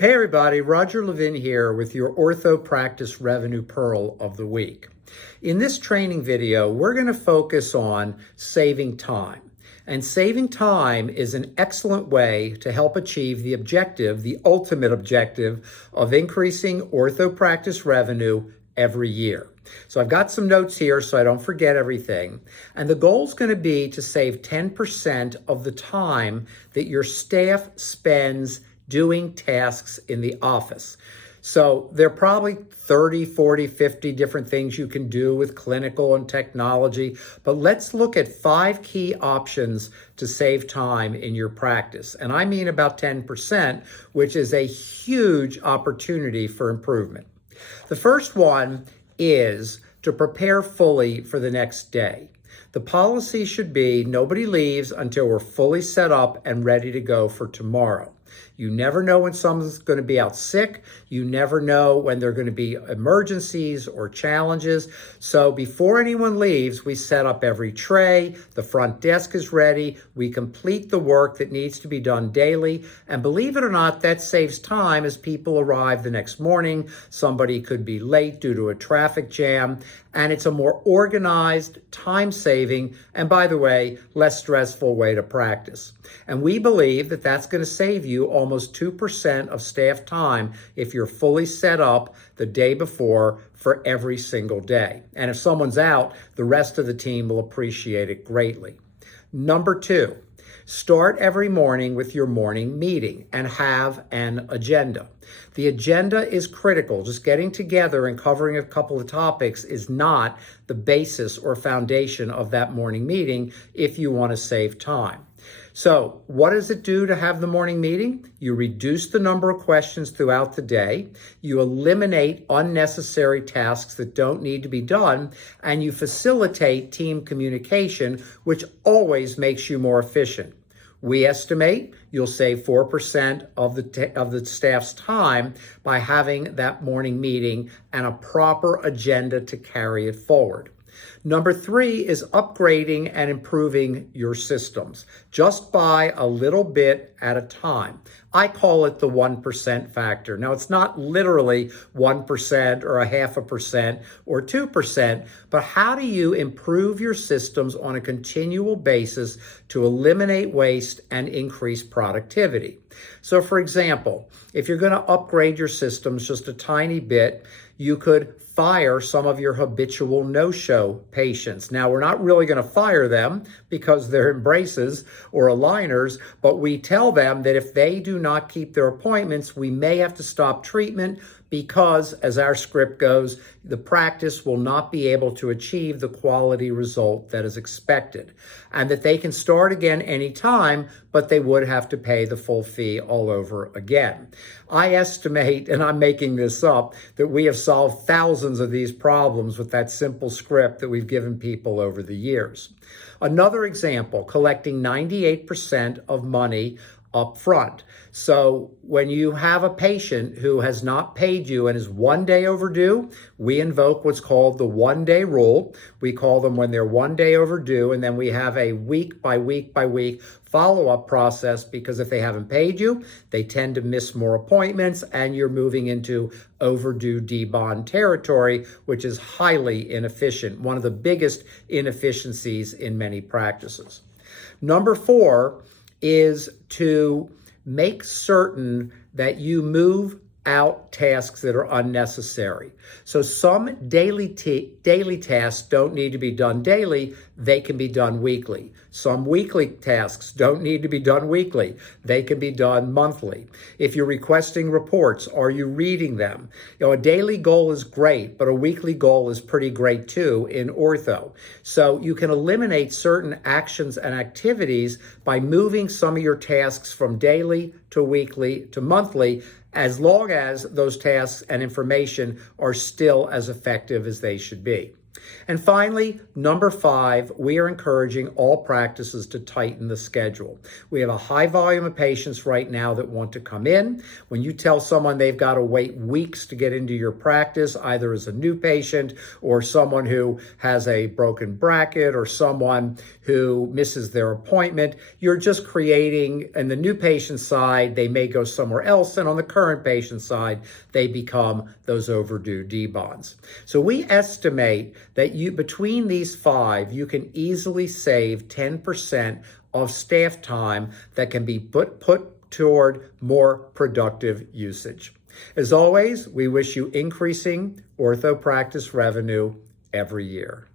Hey everybody, Roger Levin here with your Ortho Practice Revenue Pearl of the Week. In this training video, we're going to focus on saving time. And saving time is an excellent way to help achieve the objective, the ultimate objective of increasing ortho practice revenue every year. So I've got some notes here so I don't forget everything. And the goal is going to be to save 10% of the time that your staff spends doing tasks in the office. So there are probably 30, 40, 50 different things you can do with clinical and technology, but let's look at 5 key options to save time in your practice. And I mean about 10%, which is a huge opportunity for improvement. The first one is to prepare fully for the next day. The policy should be nobody leaves until we're fully set up and ready to go for tomorrow. You never know when someone's going to be out sick. You never know when there are going to be emergencies or challenges. So before anyone leaves, we set up every tray. The front desk is ready. We complete the work that needs to be done daily. And believe it or not, that saves time as people arrive the next morning. Somebody could be late due to a traffic jam. And it's a more organized, time-saving, and by the way, less stressful way to practice. And we believe that that's going to save you almost 2% of staff time if you're fully set up the day before for every single day. And if someone's out, the rest of the team will appreciate it greatly. Number 2, start every morning with your morning meeting and have an agenda. The agenda is critical. Just getting together and covering a couple of topics is not the basis or foundation of that morning meeting if you want to save time. So what does it do to have the morning meeting? You reduce the number of questions throughout the day, you eliminate unnecessary tasks that don't need to be done, and you facilitate team communication, which always makes you more efficient. We estimate you'll save 4% of the staff's time by having that morning meeting and a proper agenda to carry it forward. Number 3 is upgrading and improving your systems, just by a little bit at a time. I call it the 1% factor. Now, it's not literally 1% or 0.5% or 2%, but how do you improve your systems on a continual basis to eliminate waste and increase productivity? So, for example, if you're going to upgrade your systems just a tiny bit, you could fire some of your habitual no-show patients. Now, we're not really going to fire them because they're in braces or aligners, but we tell them that if they do not keep their appointments, we may have to stop treatment because, as our script goes, the practice will not be able to achieve the quality result that is expected. And that they can start again anytime, but they would have to pay the full fee all over again. I estimate, and I'm making this up, that we have solved thousands of these problems with that simple script that we've given people over the years. Another example, collecting 98% of money up front. So when you have a patient who has not paid you and is 1 day overdue, we invoke what's called the 1-day rule. We call them when they're 1 day overdue, and then we have a week by week by week follow-up process, because if they haven't paid you, they tend to miss more appointments and you're moving into overdue debond territory, which is highly inefficient, one of the biggest inefficiencies in many practices. Number 4 is to make certain that you move out tasks that are unnecessary. So some daily tasks don't need to be done daily, they can be done weekly. Some weekly tasks don't need to be done weekly, they can be done monthly. If you're requesting reports, are you reading them? A daily goal is great, but a weekly goal is pretty great too in ortho. So you can eliminate certain actions and activities by moving some of your tasks from daily to weekly to monthly, as long as those tasks and information are still as effective as they should be. And finally, number 5, we are encouraging all practices to tighten the schedule. We have a high volume of patients right now that want to come in. When you tell someone they've got to wait weeks to get into your practice, either as a new patient or someone who has a broken bracket or someone who misses their appointment, you're just creating, on the new patient side, they may go somewhere else, and on the current patient side, they become those overdue D-bonds. So we estimate that between these 5, you can easily save 10% of staff time that can be put toward more productive usage. As always, we wish you increasing ortho practice revenue every year.